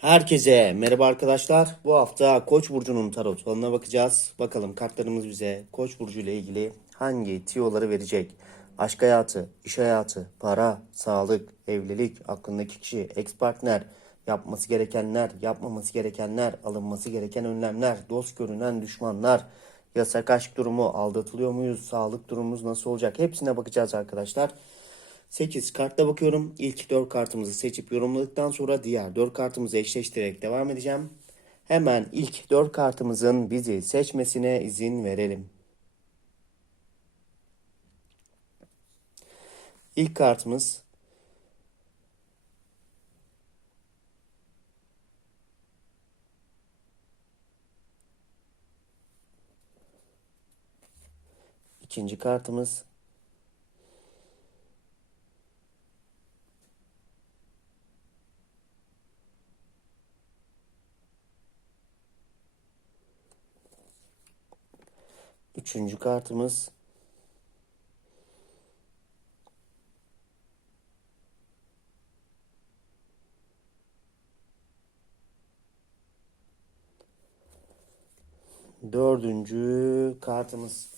Herkese merhaba arkadaşlar. Bu hafta Koç burcunun tarot falına bakacağız. Bakalım kartlarımız bize Koç burcu ile ilgili hangi tiyoları verecek? Aşk hayatı, iş hayatı, para, sağlık, evlilik, aklındaki kişi, ex partner, yapması gerekenler, yapmaması gerekenler, alınması gereken önlemler, dost görünen düşmanlar, yasak aşk durumu, aldatılıyor muyuz, sağlık durumumuz nasıl olacak? Hepsine bakacağız arkadaşlar. 8 kartla bakıyorum. İlk 4 kartımızı seçip yorumladıktan sonra diğer 4 kartımızı eşleştirerek devam edeceğim. Hemen ilk 4 kartımızın bizi seçmesine izin verelim. İlk kartımız ikinci kartımız Üçüncü kartımız. Dördüncü kartımız.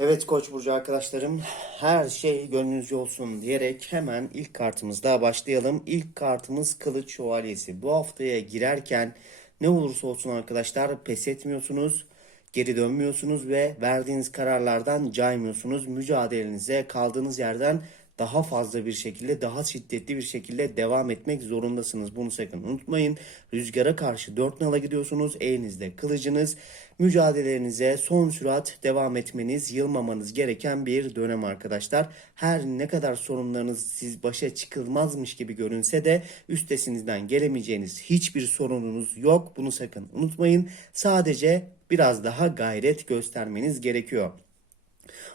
Evet Koç burcu arkadaşlarım her şey gönlünüzce olsun diyerek hemen ilk kartımızda başlayalım. İlk kartımız Kılıç Şövalyesi. Bu haftaya girerken ne olursa olsun arkadaşlar pes etmiyorsunuz geri dönmüyorsunuz ve verdiğiniz kararlardan caymıyorsunuz. Mücadelenize kaldığınız yerden daha fazla bir şekilde, daha şiddetli bir şekilde devam etmek zorundasınız. Bunu sakın unutmayın. Rüzgara karşı dört nala gidiyorsunuz. Elinizde kılıcınız. Mücadelelerinize son sürat devam etmeniz, yılmamanız gereken bir dönem arkadaşlar. Her ne kadar sorunlarınız siz başa çıkılmazmış gibi görünse de üstesinizden gelemeyeceğiniz hiçbir sorununuz yok. Bunu sakın unutmayın. Sadece biraz daha gayret göstermeniz gerekiyor.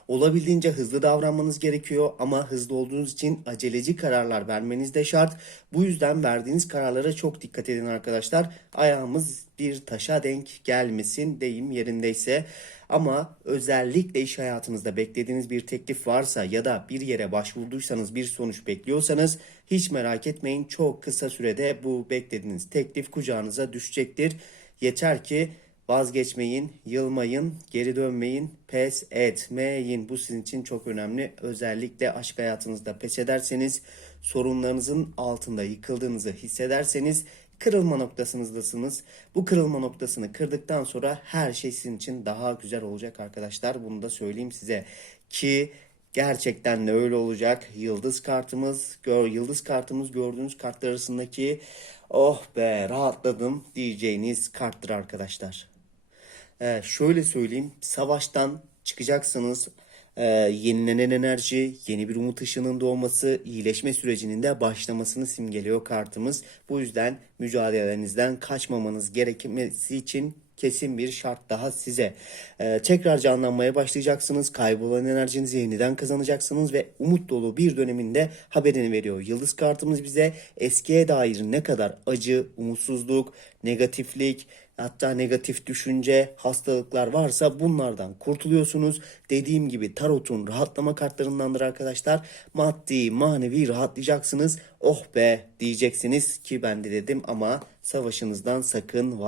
Olabildiğince hızlı davranmanız gerekiyor ama hızlı olduğunuz için aceleci kararlar vermeniz de şart. Bu yüzden verdiğiniz kararlara çok dikkat edin arkadaşlar. Ayağımız bir taşa denk gelmesin deyim yerindeyse. Ama özellikle iş hayatınızda beklediğiniz bir teklif varsa ya da bir yere başvurduysanız bir sonuç bekliyorsanız hiç merak etmeyin çok kısa sürede bu beklediğiniz teklif kucağınıza düşecektir. Yeter ki Vazgeçmeyin, yılmayın, geri dönmeyin, pes etmeyin. Bu sizin için çok önemli. Özellikle aşk hayatınızda pes ederseniz, sorunlarınızın altında yıkıldığınızı hissederseniz kırılma noktasınızdasınız. Bu kırılma noktasını kırdıktan sonra her şey sizin için daha güzel olacak arkadaşlar. Bunu da söyleyeyim size ki Gerçekten de öyle olacak. Yıldız kartımız, gör, yıldız kartımız gördüğünüz kartlar arasındaki oh be rahatladım diyeceğiniz karttır arkadaşlar. Ee, şöyle söyleyeyim. Savaştan çıkacaksınız. Ee, yenilenen enerji, yeni bir umut ışığının doğması, iyileşme sürecinin de başlamasını simgeliyor kartımız. Bu yüzden mücadelelerinizden kaçmamanız gerekmesi için kesin bir şart daha size. Ee, tekrar canlanmaya başlayacaksınız. Kaybolan enerjinizi yeniden kazanacaksınız ve umut dolu bir döneminde haberini veriyor. Yıldız kartımız bize eskiye dair ne kadar acı, umutsuzluk, negatiflik, hatta negatif düşünce, hastalıklar varsa bunlardan kurtuluyorsunuz. Dediğim gibi tarotun rahatlama kartlarındandır arkadaşlar. Maddi, manevi rahatlayacaksınız. Oh be diyeceksiniz ki ben de dedim ama savaşınızdan sakın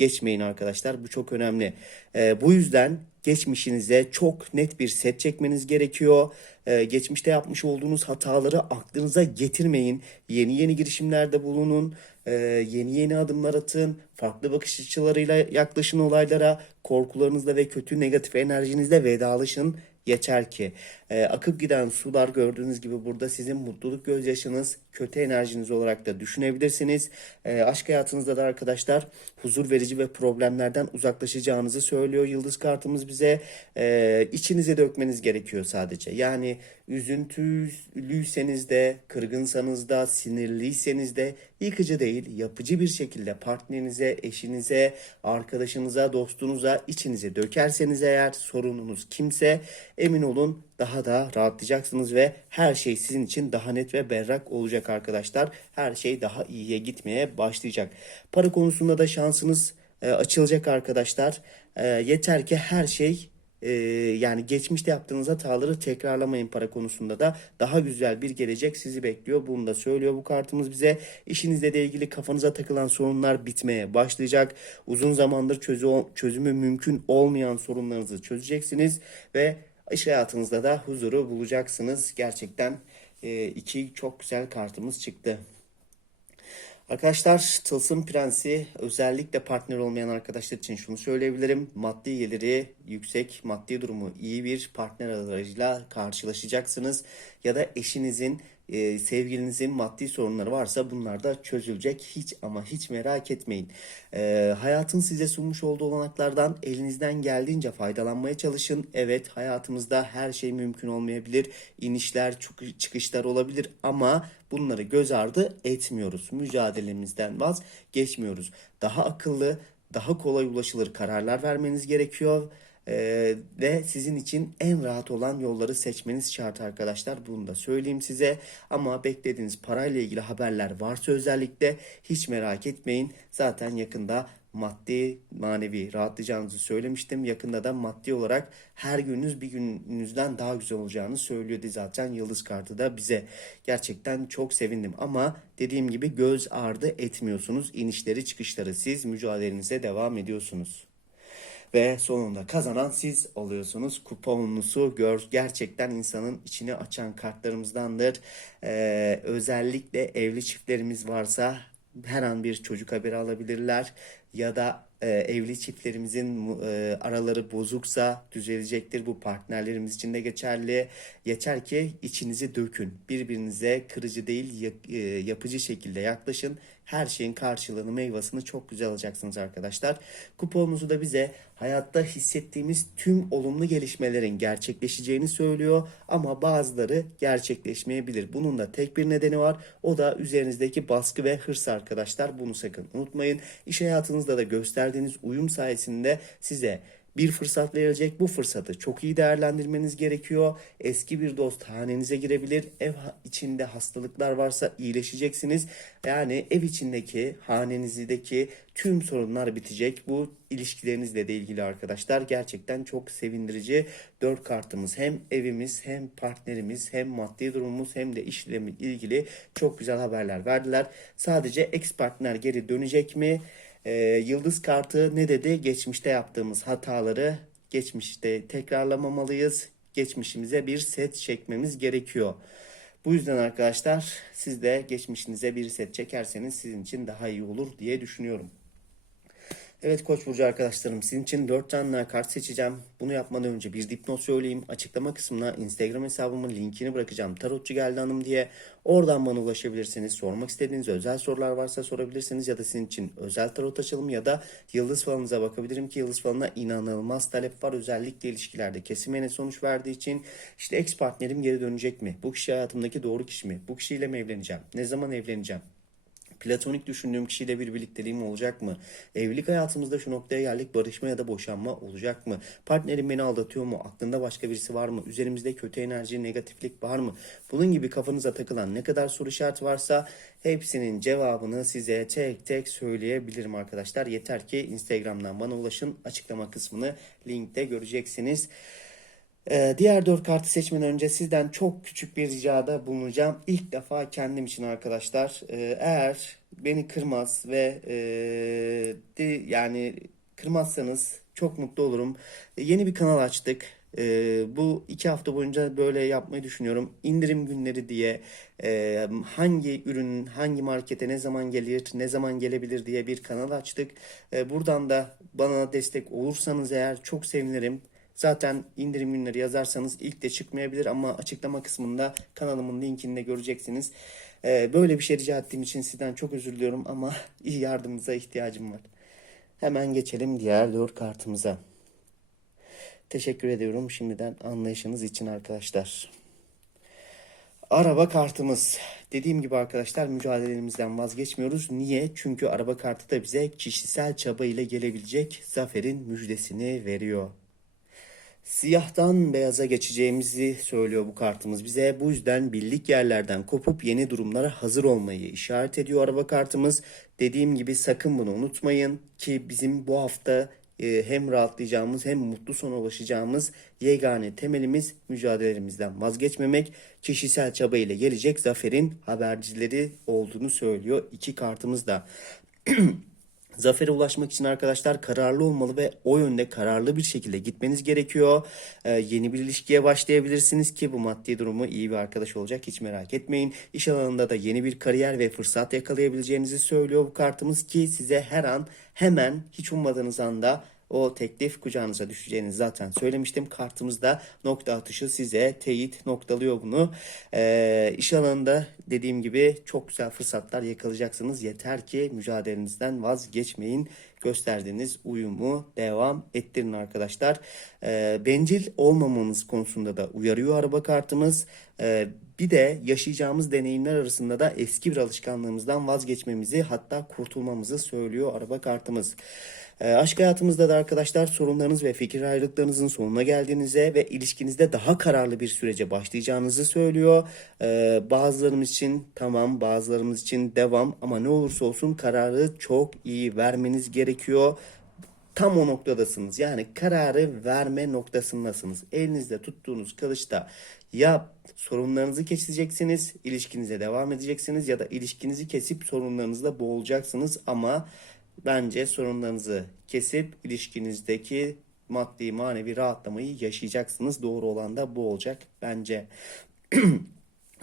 vazgeçmeyin arkadaşlar. Bu çok önemli. Ee, bu yüzden geçmişinize çok net bir set çekmeniz gerekiyor. Ee, geçmişte yapmış olduğunuz hataları aklınıza getirmeyin. Yeni yeni girişimlerde bulunun. Ee, yeni yeni adımlar atın. Farklı bakış açılarıyla yaklaşın olaylara. Korkularınızla ve kötü negatif enerjinizle vedalaşın. Yeter ki e, akıp giden sular gördüğünüz gibi burada sizin mutluluk gözyaşınız, kötü enerjiniz olarak da düşünebilirsiniz. E, aşk hayatınızda da arkadaşlar huzur verici ve problemlerden uzaklaşacağınızı söylüyor yıldız kartımız bize. E, içinize dökmeniz gerekiyor sadece. Yani üzüntülüyseniz de, kırgınsanız da, sinirliyseniz de yıkıcı değil, yapıcı bir şekilde partnerinize, eşinize, arkadaşınıza, dostunuza içinize dökerseniz eğer sorununuz kimse emin olun daha da rahatlayacaksınız ve her şey sizin için daha net ve berrak olacak arkadaşlar. Her şey daha iyiye gitmeye başlayacak. Para konusunda da şansınız e, açılacak arkadaşlar. E, yeter ki her şey e, yani geçmişte yaptığınız hataları tekrarlamayın para konusunda da daha güzel bir gelecek sizi bekliyor. Bunu da söylüyor bu kartımız bize. İşinizle de ilgili kafanıza takılan sorunlar bitmeye başlayacak. Uzun zamandır çözü, çözümü mümkün olmayan sorunlarınızı çözeceksiniz ve iş hayatınızda da huzuru bulacaksınız. Gerçekten e, iki çok güzel kartımız çıktı. Arkadaşlar Tılsım Prensi özellikle partner olmayan arkadaşlar için şunu söyleyebilirim. Maddi geliri yüksek, maddi durumu iyi bir partner aracıyla karşılaşacaksınız. Ya da eşinizin, e, sevgilinizin maddi sorunları varsa bunlar da çözülecek. Hiç ama hiç merak etmeyin. E, hayatın size sunmuş olduğu olanaklardan elinizden geldiğince faydalanmaya çalışın. Evet hayatımızda her şey mümkün olmayabilir. İnişler, çıkışlar olabilir ama bunları göz ardı etmiyoruz. Mücadelemizden vazgeçmiyoruz. Daha akıllı, daha kolay ulaşılır kararlar vermeniz gerekiyor. Ee, ve sizin için en rahat olan yolları seçmeniz şart arkadaşlar. Bunu da söyleyeyim size. Ama beklediğiniz parayla ilgili haberler varsa özellikle hiç merak etmeyin. Zaten yakında maddi manevi rahatlayacağınızı söylemiştim. Yakında da maddi olarak her gününüz bir gününüzden daha güzel olacağını söylüyordu zaten yıldız kartı da bize. Gerçekten çok sevindim ama dediğim gibi göz ardı etmiyorsunuz. İnişleri çıkışları siz mücadelenize devam ediyorsunuz. Ve sonunda kazanan siz oluyorsunuz. Kuponlusu gerçekten insanın içini açan kartlarımızdandır. Ee, özellikle evli çiftlerimiz varsa her an bir çocuk haberi alabilirler ya da e, evli çiftlerimizin e, araları bozuksa düzelecektir. Bu partnerlerimiz için de geçerli. Yeter ki içinizi dökün. Birbirinize kırıcı değil yap, e, yapıcı şekilde yaklaşın. Her şeyin karşılığını, meyvasını çok güzel alacaksınız arkadaşlar. Kuponunuzu da bize hayatta hissettiğimiz tüm olumlu gelişmelerin gerçekleşeceğini söylüyor ama bazıları gerçekleşmeyebilir. Bunun da tek bir nedeni var. O da üzerinizdeki baskı ve hırs arkadaşlar. Bunu sakın unutmayın. İş hayatınızda da gösterdiğiniz uyum sayesinde size bir fırsat verilecek. Bu fırsatı çok iyi değerlendirmeniz gerekiyor. Eski bir dost hanenize girebilir. Ev içinde hastalıklar varsa iyileşeceksiniz. Yani ev içindeki, hanenizdeki tüm sorunlar bitecek. Bu ilişkilerinizle de ilgili arkadaşlar gerçekten çok sevindirici. Dört kartımız hem evimiz hem partnerimiz hem maddi durumumuz hem de işle ilgili çok güzel haberler verdiler. Sadece ex partner geri dönecek mi? Ee, yıldız kartı ne dedi? Geçmişte yaptığımız hataları geçmişte tekrarlamamalıyız. Geçmişimize bir set çekmemiz gerekiyor. Bu yüzden arkadaşlar siz de geçmişinize bir set çekerseniz sizin için daha iyi olur diye düşünüyorum. Evet Koç burcu arkadaşlarım sizin için 4 tane kart seçeceğim. Bunu yapmadan önce bir dipnot söyleyeyim. Açıklama kısmına Instagram hesabımın linkini bırakacağım. Tarotçu geldi hanım diye. Oradan bana ulaşabilirsiniz. Sormak istediğiniz özel sorular varsa sorabilirsiniz. Ya da sizin için özel tarot açalım ya da yıldız falınıza bakabilirim ki yıldız falına inanılmaz talep var. Özellikle ilişkilerde kesimene sonuç verdiği için işte ex partnerim geri dönecek mi? Bu kişi hayatımdaki doğru kişi mi? Bu kişiyle mi evleneceğim? Ne zaman evleneceğim? Platonik düşündüğüm kişiyle bir birlikteliğim olacak mı? Evlilik hayatımızda şu noktaya geldik barışma ya da boşanma olacak mı? Partnerim beni aldatıyor mu? Aklında başka birisi var mı? Üzerimizde kötü enerji, negatiflik var mı? Bunun gibi kafanıza takılan ne kadar soru işareti varsa hepsinin cevabını size tek tek söyleyebilirim arkadaşlar. Yeter ki Instagram'dan bana ulaşın. Açıklama kısmını linkte göreceksiniz. Ee, diğer dört kartı seçmeden önce sizden çok küçük bir ricada bulunacağım. İlk defa kendim için arkadaşlar. Ee, eğer beni kırmaz ve e, de, yani kırmazsanız çok mutlu olurum. Ee, yeni bir kanal açtık. Ee, bu iki hafta boyunca böyle yapmayı düşünüyorum. İndirim günleri diye e, hangi ürün hangi markete ne zaman gelir ne zaman gelebilir diye bir kanal açtık. Ee, buradan da bana destek olursanız eğer çok sevinirim. Zaten indirim günleri yazarsanız ilk de çıkmayabilir ama açıklama kısmında kanalımın linkini de göreceksiniz. Ee, böyle bir şey rica ettiğim için sizden çok özür diliyorum ama iyi yardımınıza ihtiyacım var. Hemen geçelim diğer dört kartımıza. Teşekkür ediyorum şimdiden anlayışınız için arkadaşlar. Araba kartımız. Dediğim gibi arkadaşlar mücadelemizden vazgeçmiyoruz. Niye? Çünkü araba kartı da bize kişisel çaba ile gelebilecek zaferin müjdesini veriyor. Siyahtan beyaza geçeceğimizi söylüyor bu kartımız bize. Bu yüzden birlik yerlerden kopup yeni durumlara hazır olmayı işaret ediyor araba kartımız. Dediğim gibi sakın bunu unutmayın ki bizim bu hafta e, hem rahatlayacağımız hem mutlu sona ulaşacağımız yegane temelimiz mücadelemizden vazgeçmemek. Kişisel çaba ile gelecek zaferin habercileri olduğunu söylüyor iki kartımız da. Zafere ulaşmak için arkadaşlar kararlı olmalı ve o yönde kararlı bir şekilde gitmeniz gerekiyor. Ee, yeni bir ilişkiye başlayabilirsiniz ki bu maddi durumu iyi bir arkadaş olacak hiç merak etmeyin. İş alanında da yeni bir kariyer ve fırsat yakalayabileceğinizi söylüyor bu kartımız ki size her an hemen hiç ummadığınız anda o teklif kucağınıza düşeceğini zaten söylemiştim. Kartımızda nokta atışı size teyit noktalıyor bunu. Ee, iş alanında dediğim gibi çok güzel fırsatlar yakalayacaksınız. Yeter ki mücadelenizden vazgeçmeyin. Gösterdiğiniz uyumu devam ettirin arkadaşlar. Ee, bencil olmamamız konusunda da uyarıyor araba kartımız. Ee, bir de yaşayacağımız deneyimler arasında da eski bir alışkanlığımızdan vazgeçmemizi hatta kurtulmamızı söylüyor araba kartımız. E, aşk hayatımızda da arkadaşlar sorunlarınız ve fikir ayrılıklarınızın sonuna geldiğinize ve ilişkinizde daha kararlı bir sürece başlayacağınızı söylüyor. E, bazılarımız için tamam bazılarımız için devam ama ne olursa olsun kararı çok iyi vermeniz gerekiyor tam o noktadasınız. Yani kararı verme noktasındasınız. Elinizde tuttuğunuz kılıçta ya sorunlarınızı keseceksiniz, ilişkinize devam edeceksiniz ya da ilişkinizi kesip sorunlarınızla boğulacaksınız ama bence sorunlarınızı kesip ilişkinizdeki maddi manevi rahatlamayı yaşayacaksınız. Doğru olan da bu olacak bence.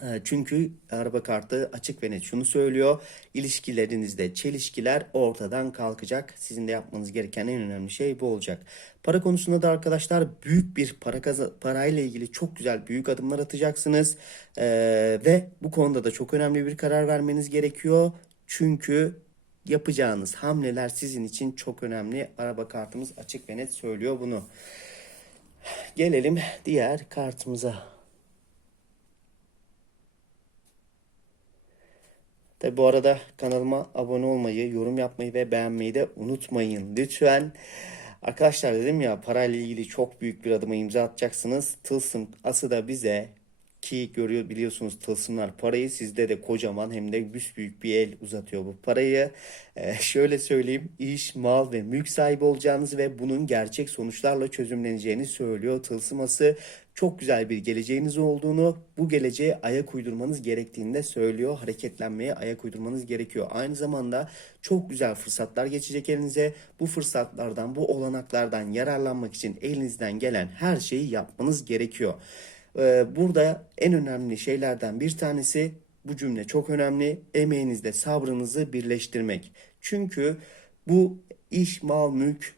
E, Çünkü araba kartı açık ve net şunu söylüyor. İlişkilerinizde çelişkiler ortadan kalkacak. Sizin de yapmanız gereken en önemli şey bu olacak. Para konusunda da arkadaşlar büyük bir para kaza- parayla ilgili çok güzel büyük adımlar atacaksınız. E, ve bu konuda da çok önemli bir karar vermeniz gerekiyor. Çünkü yapacağınız hamleler sizin için çok önemli. Araba kartımız açık ve net söylüyor bunu. Gelelim diğer kartımıza. Tabi bu arada kanalıma abone olmayı, yorum yapmayı ve beğenmeyi de unutmayın lütfen. Arkadaşlar dedim ya parayla ilgili çok büyük bir adıma imza atacaksınız. Tılsım ası da bize ki görüyor biliyorsunuz tılsımlar parayı sizde de kocaman hem de büyük bir el uzatıyor bu parayı. Ee, şöyle söyleyeyim iş, mal ve mülk sahibi olacağınız ve bunun gerçek sonuçlarla çözümleneceğini söylüyor tılsıması. Çok güzel bir geleceğiniz olduğunu, bu geleceğe ayak uydurmanız gerektiğini de söylüyor. Hareketlenmeye ayak uydurmanız gerekiyor. Aynı zamanda çok güzel fırsatlar geçecek elinize. Bu fırsatlardan, bu olanaklardan yararlanmak için elinizden gelen her şeyi yapmanız gerekiyor. Ee, Burada en önemli şeylerden bir tanesi bu cümle çok önemli. Emeğinizde sabrınızı birleştirmek. Çünkü bu iş, mal, mülk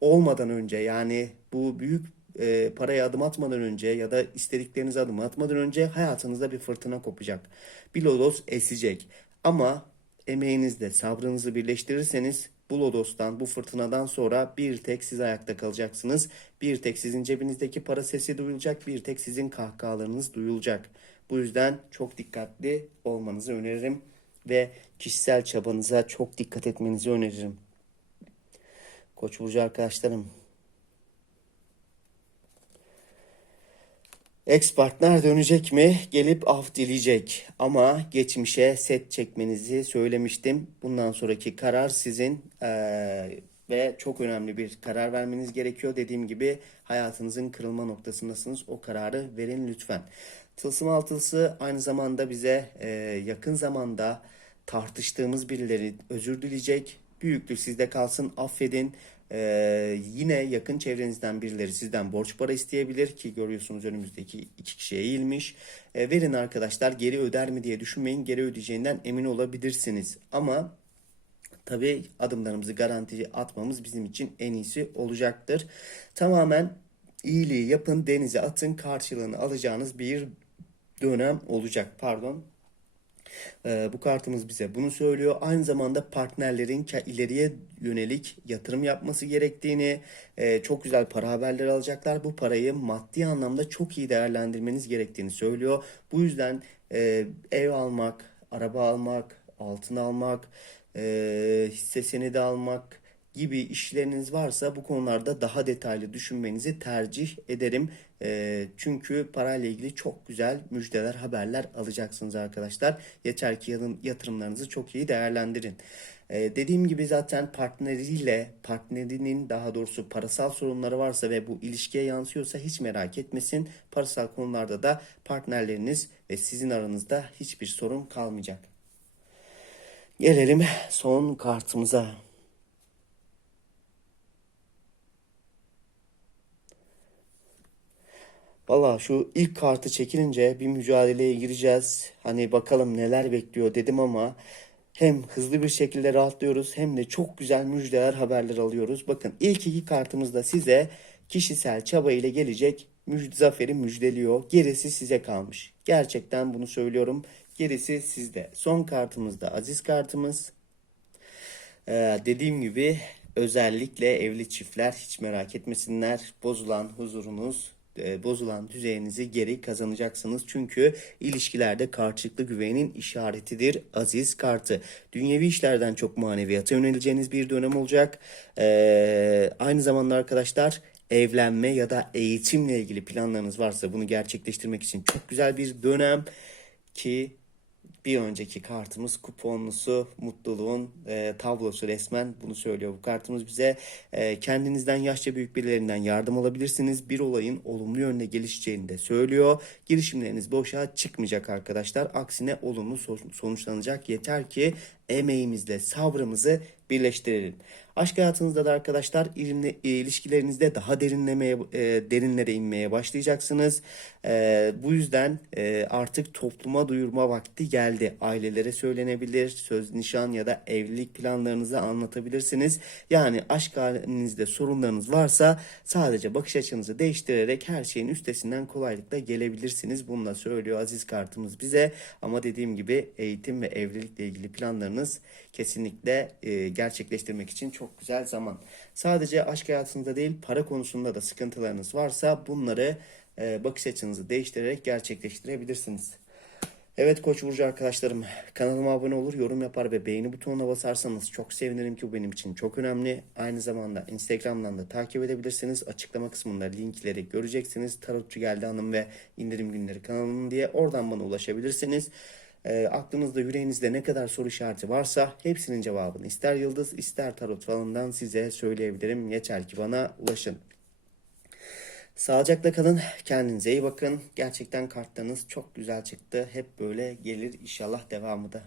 olmadan önce yani bu büyük e, paraya adım atmadan önce ya da istediklerinize adım atmadan önce hayatınızda bir fırtına kopacak. Bir lodos esecek. Ama emeğinizde sabrınızı birleştirirseniz bu lodostan, bu fırtınadan sonra bir tek siz ayakta kalacaksınız. Bir tek sizin cebinizdeki para sesi duyulacak, bir tek sizin kahkahalarınız duyulacak. Bu yüzden çok dikkatli olmanızı öneririm ve kişisel çabanıza çok dikkat etmenizi öneririm. Koç burcu arkadaşlarım. Ex partner dönecek mi? Gelip af dileyecek. Ama geçmişe set çekmenizi söylemiştim. Bundan sonraki karar sizin eee, ve çok önemli bir karar vermeniz gerekiyor. Dediğim gibi hayatınızın kırılma noktasındasınız. O kararı verin lütfen. Tılsım altılısı aynı zamanda bize eee, yakın zamanda tartıştığımız birileri özür dileyecek. Büyüklük sizde kalsın affedin. Ee, yine yakın çevrenizden birileri sizden borç para isteyebilir ki görüyorsunuz önümüzdeki iki kişiye eğilmiş. Ee, verin arkadaşlar geri öder mi diye düşünmeyin. Geri ödeyeceğinden emin olabilirsiniz. Ama tabii adımlarımızı garantici atmamız bizim için en iyisi olacaktır. Tamamen iyiliği yapın, denize atın, karşılığını alacağınız bir dönem olacak. Pardon. Ee, bu kartımız bize bunu söylüyor. Aynı zamanda partnerlerin ileriye yönelik yatırım yapması gerektiğini, e, çok güzel para haberleri alacaklar. Bu parayı maddi anlamda çok iyi değerlendirmeniz gerektiğini söylüyor. Bu yüzden e, ev almak, araba almak, altın almak, e, hisse senedi almak gibi işleriniz varsa bu konularda daha detaylı düşünmenizi tercih ederim. Ee, çünkü parayla ilgili çok güzel müjdeler, haberler alacaksınız arkadaşlar. Yeter ki yatırım- yatırımlarınızı çok iyi değerlendirin. Ee, dediğim gibi zaten partneriyle, partnerinin daha doğrusu parasal sorunları varsa ve bu ilişkiye yansıyorsa hiç merak etmesin. Parasal konularda da partnerleriniz ve sizin aranızda hiçbir sorun kalmayacak. Gelelim son kartımıza. Valla şu ilk kartı çekilince bir mücadeleye gireceğiz. Hani bakalım neler bekliyor dedim ama hem hızlı bir şekilde rahatlıyoruz hem de çok güzel müjdeler haberler alıyoruz. Bakın ilk iki kartımız da size kişisel çaba ile gelecek müjde, zaferi müjdeliyor. Gerisi size kalmış. Gerçekten bunu söylüyorum. Gerisi sizde. Son kartımız da aziz kartımız. Ee, dediğim gibi özellikle evli çiftler hiç merak etmesinler. Bozulan huzurunuz, e, bozulan düzeninizi geri kazanacaksınız. Çünkü ilişkilerde karşılıklı güvenin işaretidir aziz kartı. Dünyevi işlerden çok maneviyata yöneleceğiniz bir dönem olacak. Ee, aynı zamanda arkadaşlar evlenme ya da eğitimle ilgili planlarınız varsa bunu gerçekleştirmek için çok güzel bir dönem ki bir önceki kartımız kuponlusu mutluluğun e, tablosu resmen bunu söylüyor. Bu kartımız bize e, kendinizden yaşça büyük birilerinden yardım alabilirsiniz. Bir olayın olumlu yönde gelişeceğini de söylüyor. Girişimleriniz boşa çıkmayacak arkadaşlar. Aksine olumlu so- sonuçlanacak. Yeter ki emeğimizle sabrımızı birleştirelim. Aşk hayatınızda da arkadaşlar e, ilişkilerinizde daha derinlemeye e, derinlere inmeye başlayacaksınız. E, bu yüzden artık topluma duyurma vakti geldi. Ailelere söylenebilir, söz nişan ya da evlilik planlarınızı anlatabilirsiniz. Yani aşk halinizde sorunlarınız varsa sadece bakış açınızı değiştirerek her şeyin üstesinden kolaylıkla gelebilirsiniz. Bunu da söylüyor aziz kartımız bize. Ama dediğim gibi eğitim ve evlilikle ilgili planlarınız kesinlikle gerçekleştirmek için çok güzel zaman. Sadece aşk hayatınızda değil para konusunda da sıkıntılarınız varsa bunları e, bakış açınızı değiştirerek gerçekleştirebilirsiniz. Evet Koç Burcu arkadaşlarım kanalıma abone olur, yorum yapar ve beğeni butonuna basarsanız çok sevinirim ki bu benim için çok önemli. Aynı zamanda Instagram'dan da takip edebilirsiniz. Açıklama kısmında linkleri göreceksiniz. Tarotçu geldi hanım ve indirim günleri kanalının diye oradan bana ulaşabilirsiniz. E, aklınızda yüreğinizde ne kadar soru işareti varsa hepsinin cevabını ister yıldız ister tarot falından size söyleyebilirim. Yeter ki bana ulaşın. Sağlıcakla kalın. Kendinize iyi bakın. Gerçekten kartlarınız çok güzel çıktı. Hep böyle gelir inşallah devamı da.